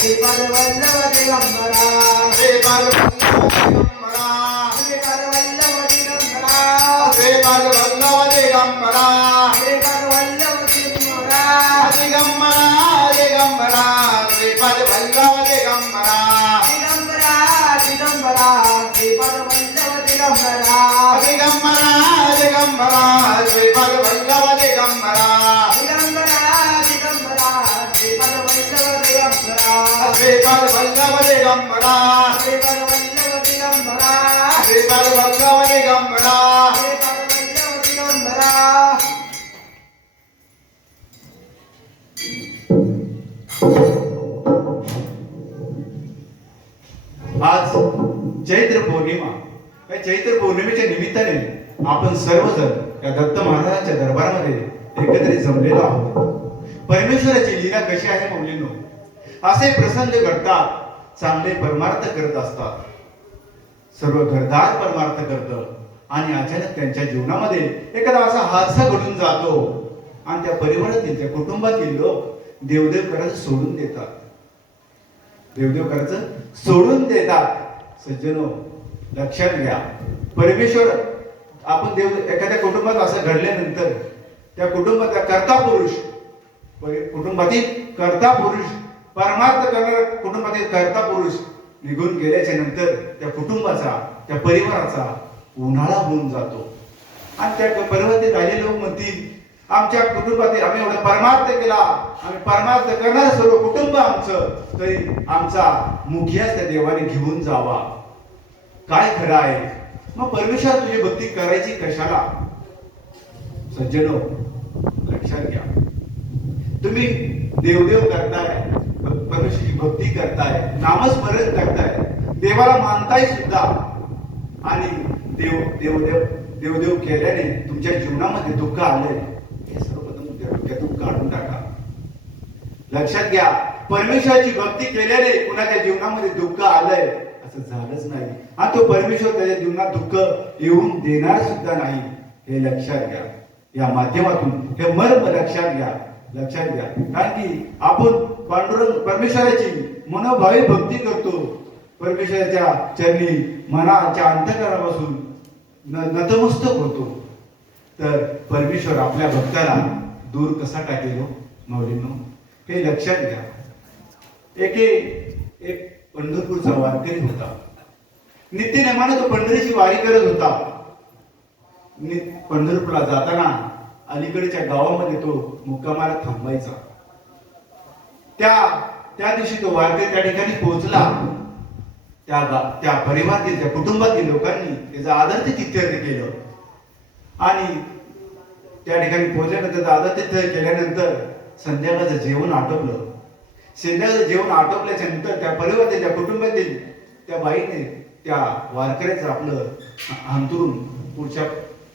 श्रीपाद वल्लभ दिगंबरा श्रीपाद दिगंबरा श्रीपाद वल्लभ दिगंबरा श्रीपाद वल्लभ दिगंबरा श्रीपाद वल्लभ दिगंबरा श्रीपाद वल्लभ दिगंबरा आज चैत्र पौर्णिमा. या चैत्र पौर्णिमेच्या निमित्ताने आपण सर्वजण या दत्त महाराजांच्या दरबारामध्ये एकत्रित जमलेलो आहोत. परमेश्वराची लीला कशी आहे मौलींनो? असे प्रसंग घडतात चांगले परमार्थ करत असतात. सर्व घरदार परमार्थ करत आणि अचानक त्यांच्या जीवनामध्ये एखादा असा हादसा घडून जातो. आणि त्या परिवारातील त्या कुटुंबातील लोक देवदेव करायचं सोडून देतात. देवदेव करायचं सोडून देतात. सज्जनो लक्षात घ्या. परमेश्वर आपण देव एखाद्या कुटुंबात असं घडल्यानंतर त्या कुटुंबात त्या कर्ता पुरुष कुटुंबातील कर्ता पुरुष परमार्थ करणारा कुटुंबातील कर्ता पुरुष निघून गेल्याच्यानंतर त्या कुटुंबाचा त्या परिवाराचा उन्हाळा होऊन जातो. आणि त्या परिवारातील काही लोक म्हणतील आमच्या कुटुंबातील आम्ही एवढा परमार्थ केला. आम्ही परमार्थ करणार सर्व कुटुंब आमचं. तरी आमचा मुखियाच त्या देवाने घेऊन जावा. काय खरं आहे? मग परमेश्वर तुझी भक्ती करायची कशाला? सज्जनो लक्षात घ्या. तुम्ही देवदेव करताय. परमेश्वरची भक्ती करताय नामस्मरण करताय देवाला मानताय सुद्धा. आणि देव देवदेव देवदेव केल्याने तुमच्या जीवनामध्ये दुःख आलंय. हे सर्वप्रथम त्या डोक्यातून काढून टाका. लक्षात घ्या परमेश्वराची भक्ती केल्याने कुणाच्या जीवनामध्ये दुःख आलंय असं झालंच नाही. हा तो परमेश्वर त्याच्या जीवनात दुःख येऊन देणार सुद्धा नाही. हे लक्षात घ्या. या माध्यमातून हे मर्म लक्षात घ्या. लक्षात घ्या. कारण की आपण पांडुरंग परमेश्वराची मनोभावी भक्ती करतो. परमेश्वराच्या चरणी मनाच्या अंतकरापासून न- नतमस्तक होतो. तर परमेश्वर आपल्या भक्ताला दूर कसा टाकेल हो, माऊलींनो? हे लक्षात घ्या. एके एक पंढरपूरचा वारकरी होता. नित्यनेमाने तो पंढरीची वारी करत होता. नि- पंढरपूरला जाताना अलीकडच्या गावामध्ये तो मुक्कामाला थांबायचा. त्या त्या दिवशी तो वारकरी त्या ठिकाणी पोहोचला. त्या त्या परिवारातील त्या कुटुंबातील लोकांनी त्याचा आदर तिथ्यर्थ केलं. आणि त्या ठिकाणी पोहोचल्यानंतर त्याचं आदर तिथ्य केल्यानंतर संध्याकाळचं जेवण आटोपलं. संध्याकाळचं जेवण आटोपल्याच्या नंतर त्या परिवारातील त्या कुटुंबातील त्या बाईने त्या वारकऱ्याचं आपलं अंतरून पुढच्या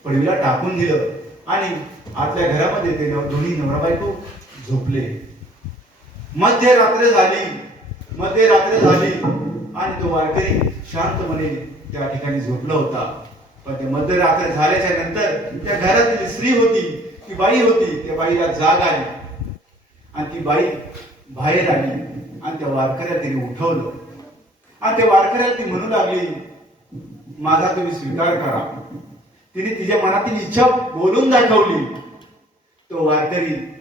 पडवीला टाकून दिलं. आणि आतल्या घरामध्ये ते दोन्ही नवरा बायको झोपले. मध्यरात्र झाली. मध्यरात्र झाली. आणि तो वारकरी शांतपणे त्या ठिकाणी झोपला होता. पण ते मध्यरात्र झाल्याच्यानंतर त्या घरातील स्त्री होती ती बाई होती. त्या बाईला जाग आली. आणि ती बाई बाहेर आली. आणि त्या वारकऱ्याला तिने उठवलं. आणि त्या वारकऱ्याला ती म्हणू लागली माझा तुम्ही स्वीकार करा. तिने तिच्या मनातील इच्छा बोलून दाखवली. तो वारकरी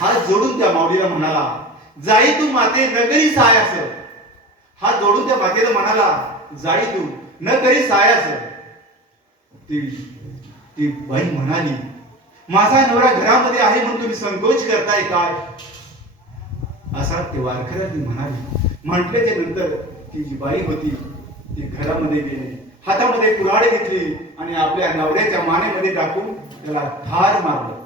हात जोडून त्या माऊलीला म्हणाला जाई तू माते न करी सायास हात जोडून त्या मातेला म्हणाला जाई तू न करी सायास ती ती बाई म्हणाली माझा नवरा घरामध्ये आहे म्हणून तुम्ही संकोच करताय काय असा ते वारकऱ्याने म्हणाली म्हटल्याच्या नंतर ती जी बाई होती ती घरामध्ये गेली हातामध्ये कुऱ्हाड घेतली आणि आपल्या नवऱ्याच्या मानेमध्ये टाकून त्याला ठार मारलं.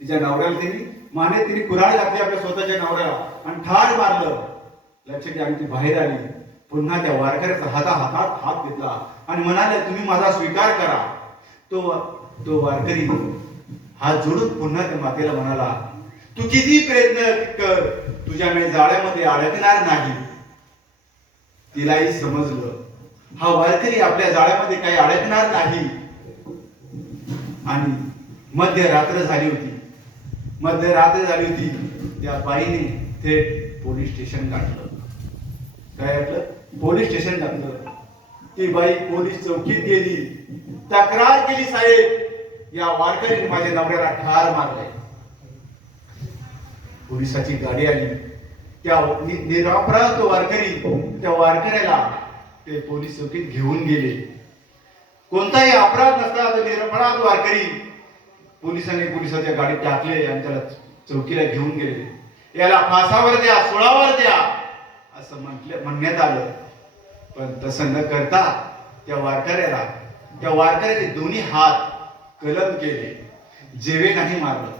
तिच्या नवऱ्याला तिने माने तिने कुराळ घातली आपल्या स्वतःच्या नवऱ्याला आणि ठार मारलं. लक्ष की आमची ती बाहेर आली. पुन्हा त्या वारकऱ्याचा हाता हातात हात घेतला आणि म्हणाले तुम्ही माझा स्वीकार करा. तो तो वारकरी हात जोडून पुन्हा त्या मातेला म्हणाला तू किती प्रयत्न कर तुझ्या मी जाळ्यामध्ये अडकणार नाही. तिलाही समजलं. हा वारकरी आपल्या जाळ्यामध्ये काही अडकणार नाही. आणि मध्यरात्र झाली होती. मध्यरात्री झाली होती. त्या बाईने थेट पोलीस स्टेशन गाठलं काय आपलं? पोलीस स्टेशन गाठलं ती बाई पोलीस चौकीत गेली. तक्रार केली साहेब. या वारकरीने माझ्या नवऱ्याला ठार मारलाय. पोलिसाची गाडी आली. त्या निरापराध तो वारकरी त्या वारकऱ्याला ते पोलीस चौकीत घेऊन गेले. कोणताही अपराध नसता तर निरपराध वारकरी. पोलिसांनी पोलिसाच्या गाडीत टाकले आणि त्याला चौकीला घेऊन गेले. याला फासावर द्या सोळावर द्या असं म्हटलं म्हणण्यात आलं. पण तसं न करता त्या वारकऱ्याला त्या वारकऱ्याचे दोन्ही हात कलम केले. जेवे नाही मारलं.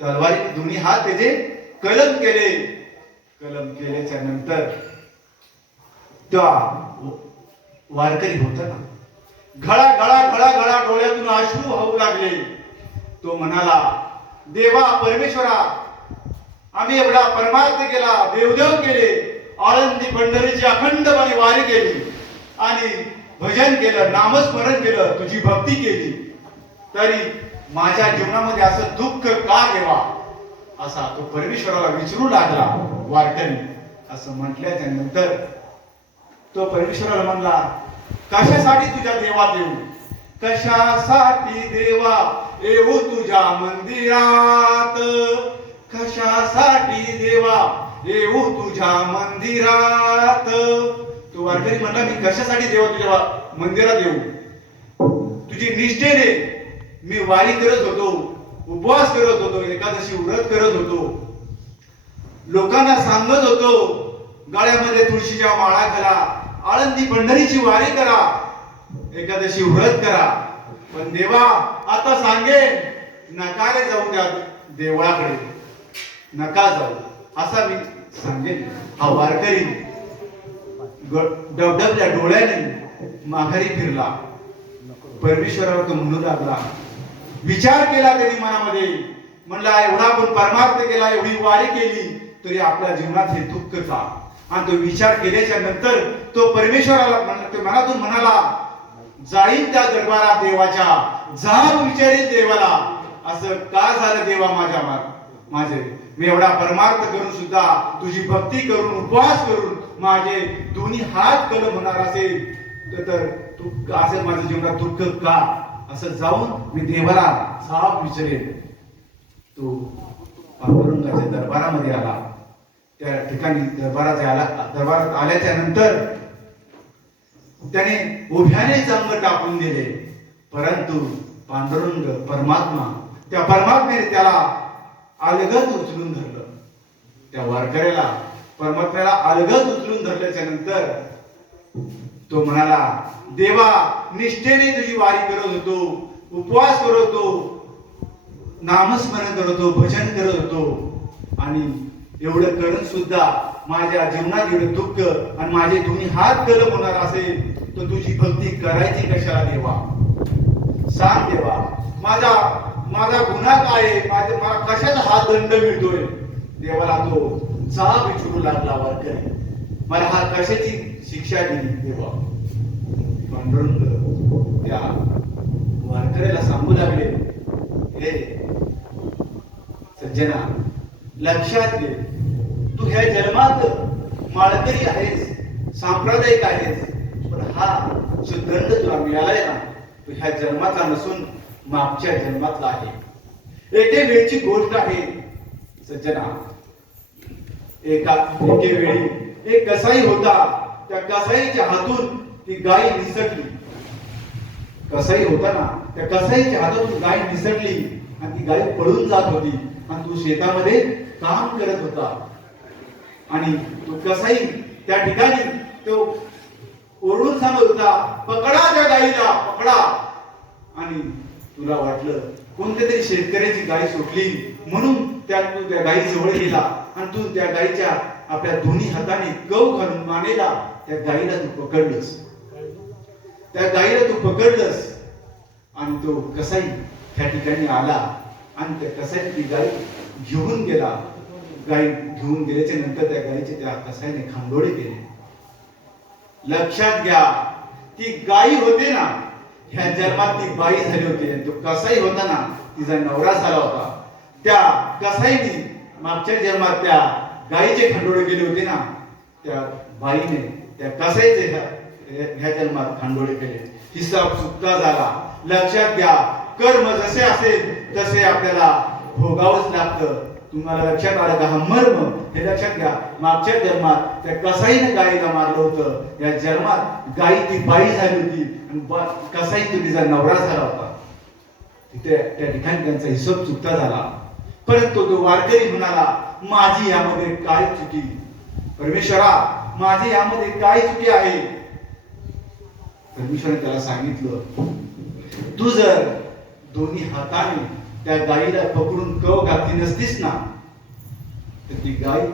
तलवारीने दोन्ही हात त्याचे कलम केले. कलम केल्याच्यानंतर त्या वारकरी होता ना. घळा घळा घळा घळा डोळ्यातून अश्रू वाहू लागले. तो म्हणाला देवा परमेश्वरा आम्ही एवढा परमार्थ केला देवदेव केले आळंदी पंढरीची अखंडपणे वारी केली आणि भजन केलं नामस्मरण केलं तुझी भक्ती केली. तरी माझ्या जीवनामध्ये असं दुःख का देवा असा तो परमेश्वराला विचारू लागला वारकरी असं म्हटल्याच्या नंतर तो परमेश्वराला म्हणला कशासाठी तुझ्या देवात येऊ? कशासाठी देवा? येऊ तुझ्या मंदिरात. कशासाठी देवा? येऊ तुझ्या मंदिरात. तो वारकरी म्हणला मी कशासाठी देवा तुझ्या मंदिरात येऊ? तुझी निष्ठेने मी वारी करत होतो उपवास करत होतो एकादशी व्रत करत होतो. लोकांना सांगत होतो गाळ्यामध्ये तुळशीच्या माळा करा आळंदी पंढरीची वारी करा एकादशी व्रत करा. पण देवा आता सांगेन नका रे जाऊ त्या देवळाकडे. नका जाऊ. असा मी सांगेन. हा वारकरी डबडबल्या डोळ्याने माघारी फिरला. परमेश्वरावर तो म्हणू लागला विचार केला त्यांनी मनामध्ये. म्हणला एवढा आपण परमार्थ केला एवढी वारी केली तरी आपल्या जीवनात हे दुःख का आणि तो विचार केल्याच्यानंतर तो परमेश्वराला म्हण- तो मनातून म्हणाला जाईल त्या दरबारात देवाच्या जा विचारेल देवाला. असं का झालं देवा माझ्या माझे मी एवढा परमार्थ करून सुद्धा तुझी भक्ती करून उपवास करून माझे दोन्ही हात कलम होणार असेल तर- तर तू असेल माझ्या जीवनात दुःख का? असं जाऊन मी देवाला साप विचारेल तो पांडुरंगाच्या दरबारामध्ये आला. त्या ठिकाणी दरबारात आला दरबारात आल्याच्यानंतर त्याने उभ्याने अंग टाकून दिले. परंतु पांडुरंग परमात्मा त्या परमात्मेने त्याला अलगद उचलून धरलं. त्या वारकऱ्याला परमात्म्याला अलगद उचलून धरल्याच्या नंतर तो म्हणाला देवा निष्ठेने तुझी वारी करत होतो उपवास करत होतो नामस्मरण करत होतो भजन करत होतो आणि एवढं करून सुद्धा माझ्या जीवनात एवढं दुःख आणि माझे दोन्ही हात गलम होणार असेल तर तुझी भक्ती करायची कशाला देवा? सांग देवा माझा माझा गुन्हा काय माझे मला कशाचा हा दंड मिळतोय? देवाला तो जा विचारू लागला वारकरी. मला हा कशाची शिक्षा दिली? देवा. पांडुरंग त्या वारकऱ्याला सांगू लागले हे सज्जना लक्षात घे. ह्या जन्मात माळकरी आहेस सांप्रदायिक आहेस पण हा जो तुला मिळालाय ना तो ह्या जन्मातला नसून मागच्या जन्मातला आहे. एके वेळची गोष्ट आहे सज्जना एका एके वेळी एक कसाई होता त्या कसाईच्या हातून ती गाय निसटली. कसाई होता ना त्या कसाईच्या हातातून गाय निसटली आणि ती गाय पळून जात होती. आणि तू शेतामध्ये काम करत होता. आणि तो कसाई त्या ठिकाणी तो ओरडून सांगत होता पकडा त्या गाईला पकडा. आणि तुला वाटलं कोणत्या तरी शेतकऱ्याची गाय सुटली म्हणून त्या तू त्या गाई जवळ गेला आणि तू त्या गाईच्या आपल्या दोन्ही हाताने गव घालून मानेला त्या गाईला तू पकडलंस. त्या गाईला तू पकडलंस. आणि तो कसाई त्या ठिकाणी आला आणि त्या कसाई ती गाय घेऊन गेला. गाय घेऊन गेल्याच्यानंतर त्या गायीचे त्या कसाईने खांडोळे केले. लक्षात घ्या ती गायी होते ना ह्या जन्मात ती बाई झाली होती आणि तो कसाई होता ना तिचा नवरा झाला होता. त्या कसाईने मागच्या जन्मात त्या गायीचे खांडोळे केले होते ना त्या बाईने त्या कसाईचे ह्या जन्मात खांडोळे केले. हिसाब सुद्धा झाला. लक्षात घ्या कर्म जसे असेल तसे आपल्याला भोगावंच लागतं. तुम्हाला लक्षात आलं का? हा मर्म हे लक्षात घ्या. मागच्या जन्मात त्या कसाईने गायीला मारलं होतं. या जन्मात गायी ती बाई झाली होती. कसाई तो तिचा नवरा झाला होता तिथे त्या ठिकाणी त्यांचा हिशोब चुकता झाला. परंतु तो वारकरी म्हणाला माझी यामध्ये काय चुकी? परमेश्वरा माझी यामध्ये काय चुकी आहे? परमेश्वराने त्याला सांगितलं तू जर दोन्ही हाताने त्या गायीला पकडून कव घातली नसतीस ना तर ती गाय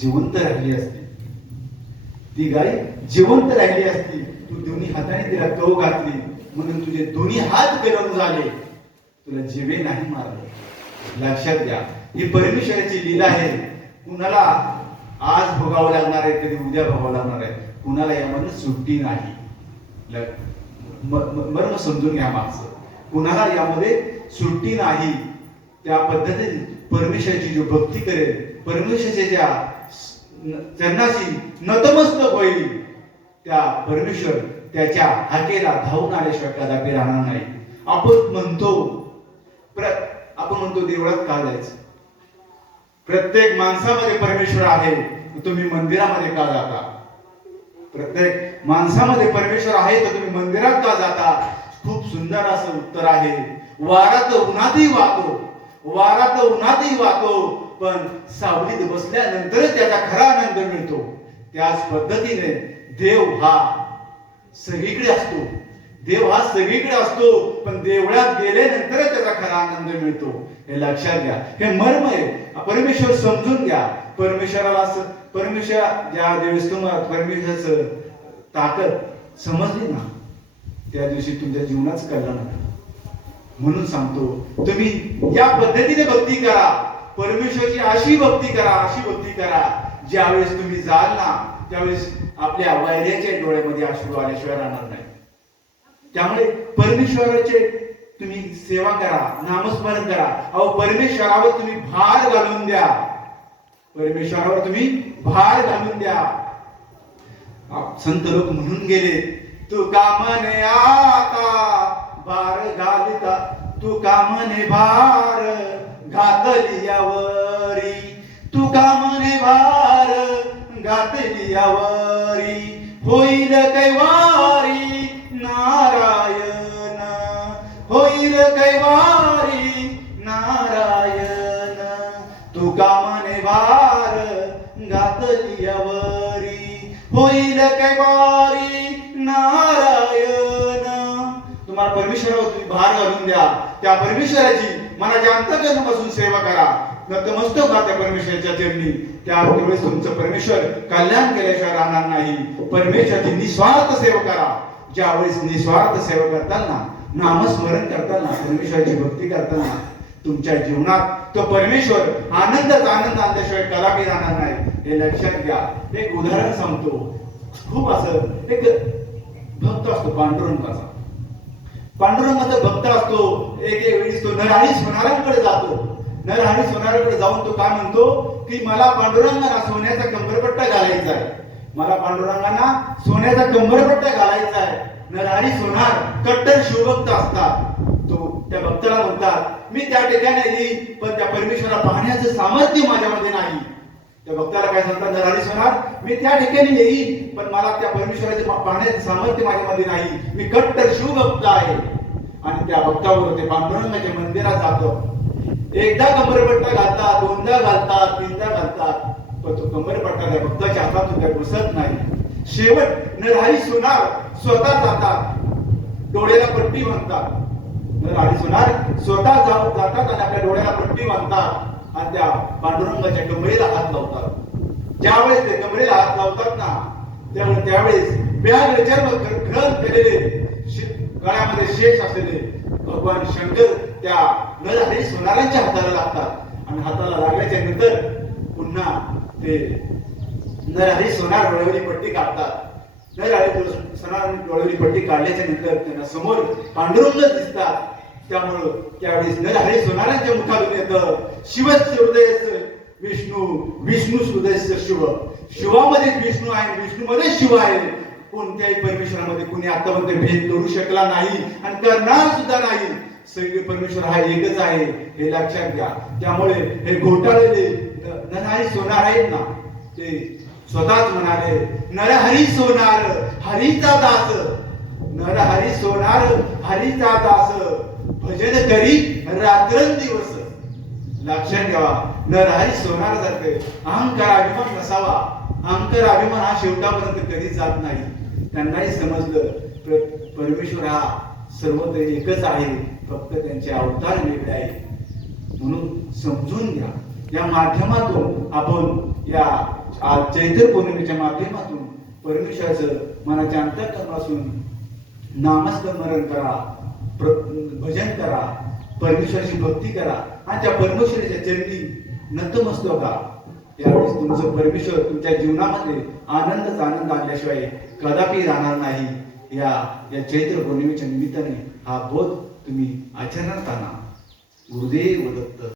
जिवंत राहिली असती. ती गाय जिवंत राहिली असती. तू दोन्ही हाताने तिला कव घातली म्हणून तुझे दोन्ही हात गरम झाले. तुला जीवे नाही मारले. लक्षात घ्या ही परमेश्वराची लीला आहे. कुणाला आज भोगावं लागणार आहे कधी उद्या भोगावं लागणार आहे. कुणाला यामध्ये सुट्टी नाही. म- मर्म समजून घ्या मागचं कुणाला यामध्ये सुट्टी नाही त्या पद्धतीने परमेश्वराची जो भक्ती करेल परमेश्वराच्या ज्या न- चरणाशी नतमस्तक होईल त्या परमेश्वर त्याच्या हाकेला धावून आल्याशिवाय कदापि राहणार नाही. आपण म्हणतो प्र आपण म्हणतो देवळात का जायचं? प्रत्येक माणसामध्ये परमेश्वर आहे तुम्ही मंदिरामध्ये का जाता? प्रत्येक माणसामध्ये परमेश्वर आहे तर तुम्ही मंदिरात का जाता? खूप सुंदर असं उत्तर आहे. वारा तर उन्हातही वाहतो. वारा तर उन्हातही वाहतो. पण सावलीत बसल्यानंतर त्याचा खरा आनंद मिळतो. त्याच पद्धतीने देव हा सगळीकडे असतो. देव हा सगळीकडे असतो पण देवळात गेल्यानंतरच त्याचा खरा आनंद मिळतो. हे लक्षात घ्या. हे मर्म आहे. परमेश्वर समजून घ्या. परमेश्वराला असं परमेश्वर ज्या दिवस तुम्हाला परमेश्वराचं ताकद समजली ना त्या दिवशी तुमच्या जीवनाच कल्याण म्हणून सांगतो तुम्ही या पद्धतीने भक्ती करा. परमेश्वरची अशी भक्ती करा अशी भक्ती करा. ज्यावेळेस तुम्ही जाल ना त्यावेळेस आपल्या वैर्याच्या डोळ्यामध्ये अश्रू आल्याशिवाय राहणार नाही. त्यामुळे परमेश्वराचे तुम्ही सेवा करा नामस्मरण करा. अहो परमेश्वरावर तुम्ही भार घालून द्या. परमेश्वरावर तुम्ही भार घालून द्या. संत लोक म्हणून गेले तुका कामने आता भार घालिता. तुका कामने भार घातली यावरी. तुका कामने भार घातली यावरी. होईल कैवारी नारायण. होईल कैवारी नारायण. तुका कामने भार घातली यावरी. होईल कैवारी परमेश्वरावर तुम्ही भार घालून द्या. त्या परमेश्वराची मनाच्या अंतकरणापासून सेवा करा. नतमस्तक व्हा त्या परमेश्वराच्या चरणी. त्या तुमचं परमेश्वर कल्याण केल्याशिवाय राहणार नाही. परमेश्वराची निस्वार्थ सेवा करा. ज्यावेळेस निस्वार्थ सेवा करताना नामस्मरण करताना परमेश्वराची भक्ती करताना तुमच्या जीवनात तो परमेश्वर आनंदच आनंद आणल्याशिवाय कदापि राहणार नाही. हे लक्षात घ्या. एक उदाहरण सांगतो. खूप असं एक भक्त असतो पांडुरंगाचा. पांडुरंगाचा भक्त असतो एक एक वेळी तो नरहरी सोनारांकडे जातो. नरहरी सोनारांकडे जाऊन तो काय म्हणतो? की मला पांडुरंगाला सोन्याचा कंबरपट्टा घालायचा आहे. मला पांडुरंगांना सोन्याचा कंबरपट्टा घालायचा आहे. नरहरी सोनार कट्टर शिवभक्त असतात. तो त्या भक्ताला म्हणतात मी त्या ठिकाणी येईल पण त्या परमेश्वरा पाहण्याचं सामर्थ्य माझ्यामध्ये नाही. त्या भक्ताला काय सांगतात नराधीश होणार मी त्या ठिकाणी येईन पण मला त्या परमेश्वराचे पाहण्याचे सामर्थ्य माझ्यामध्ये नाही. मी कट्टर शिवभक्त आहे. आणि त्या भक्तावर ते पांडुरंगाच्या मंदिरात जातो. एकदा कंबरपट्टा घालतात दोनदा घालतात तीनदा घालतात पण तो कंबरपट्टा त्या भक्ताच्या हातात सुद्धा घुसत नाही. शेवट नरहरी सोनार स्वतः जातात. डोळ्याला पट्टी बांधतात. नरहरी सोनार स्वतः जाऊन जातात आणि आपल्या डोळ्याला पट्टी बांधतात. आणि त्या पांडुरंगाच्या कमरेला हात लावतात. ज्यावेळेस ते कमरेला हात लावतात ना त्यामुळे त्यावेळेस व्याघ्र जन्म ग्रहण केलेले गळ्यामध्ये शेष असलेले भगवान शंकर त्या नरहरी सोनारांच्या हाताला लागतात. आणि हाताला लागल्याच्या नंतर पुन्हा ते नरहरी सोनार डोळ्यावरी पट्टी काढतात. नरहरी सोनार डोळ्यावरी पट्टी काढल्याच्या नंतर त्यांना समोर पांडुरंग दिसतात. त्यामुळं त्यावेळेस नरहरी सोनारांच्या मुखातून येतं. शिवच हृदय विष्णू विष्णू हृदय शिव. शिवामध्ये विष्णू आहे विष्णूमध्ये शिव आहे. कोणत्याही परमेश्वरामध्ये कुणी आतापर्यंत भेद करू शकला नाही आणि करणार सुद्धा नाही. सगळे परमेश्वर हा एकच आहे हे लक्षात घ्या. त्यामुळे हे घोटाळलेले नरहरी सोनार आहेत ना ते स्वतःच म्हणाले नरहरी सोनार हरीचा दास. नरहरी सोनार हरीचा दास. म्हणजे भजन करी रात्रंदिवस लक्षात घ्यावा नरहरी सोनार जाते. अहंकार अभिमान नसावा. अहंकार अभिमान हा शेवटापर्यंत कधी जात नाही. त्यांनाही समजलं परमेश्वर हा सर्वत्र एकच आहे. फक्त त्यांचे अवतार वेगळे आहे म्हणून समजून घ्या. या माध्यमातून आपण या चैत्र पौर्णिमेच्या माध्यमातून परमेश्वराचं मनाच्या अंतकरणापासून नामस्मरण करा. भजन करा परमेश्वराची भक्ती करा. आणि त्या परमेश्वराच्या चरणी नतमस्तक का त्यावेळेस तुमचं परमेश्वर तुमच्या जीवनामध्ये आनंदच आनंद आणल्याशिवाय कदापि राहणार नाही. या या चैत्र पौर्णिमेच्या निमित्ताने हा बोध तुम्ही आचरणात आणा. गुरुदेव दत्त.